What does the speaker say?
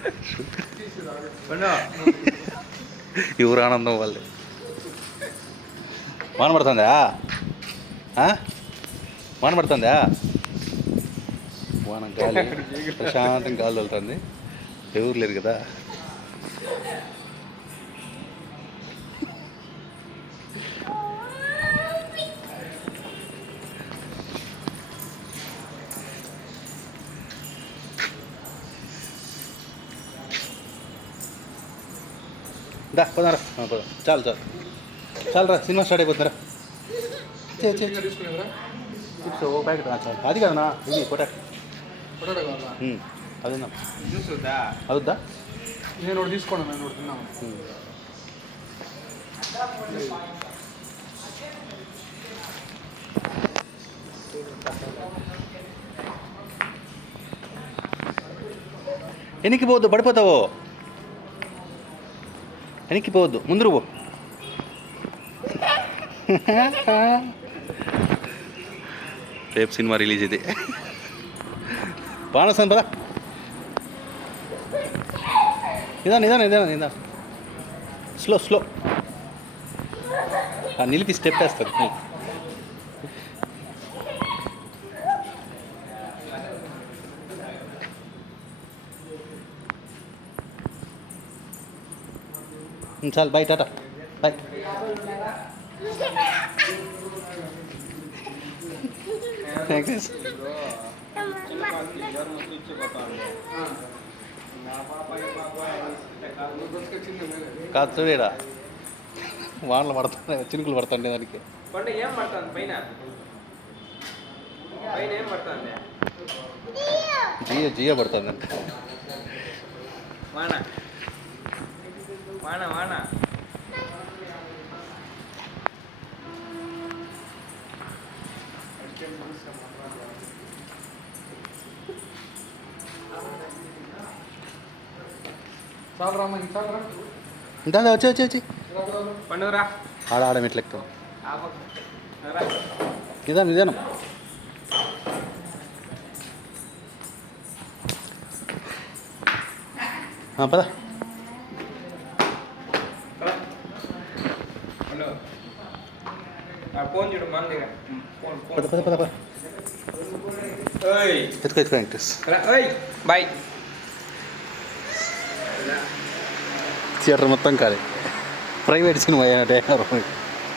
ఎవరు ఆనందం వాళ్ళు వాన పడుతుందా? ఆ? వాన పడుతుందా? వాన గాలి ప్రశాంతం గాలి వెళ్తుంది ఎవరు లేరు కదా? దా పోదాం. చాలు చాలు. చాలు రా సినిమా స్టార్ట్ తీసుకునేవరా చిప్స్ ఓ ప్యాకెట్. చాలు. అది కదనా ఇది పొటాటో అది అవుద్దా నేను తీసుకోండి నేను ఉమ్. వెనక్కి పోవద్దు పడిపోతావు. వెనక్కి పోవద్దు ముందుకు పో రేపు సినిమా రిలీజ్ ఇది బాగా పదా. నిదాన నిదాన నిదాన నిదాన. స్లో స్లో నిలిపి స్టెప్ వేస్తారు. చాలు బాయ్ టాటా. Bye thanks. కాదు చూడేడా. వానలు పడుతున్నాయి చినుకులు పడుతుండే దానికి. పండు ఏం పడుతుంది? పైన. పైన ఏం పడుతుంది? జియో జియో పడుతుందంట వాన. వాన వాన ఇంత వచ్చి వచ్చి వచ్చి. పండుగరా ఆడ ఆడ మెట్లెక్కుతాం నిదానం నిదానం ఆ, పద హలో. ఫోన్ చూడు మన దగ్గర ఫోన్. Phone bye. థియేటర్ మొత్తం కాదు ప్రైవేట్ సినిమా అయినట్టే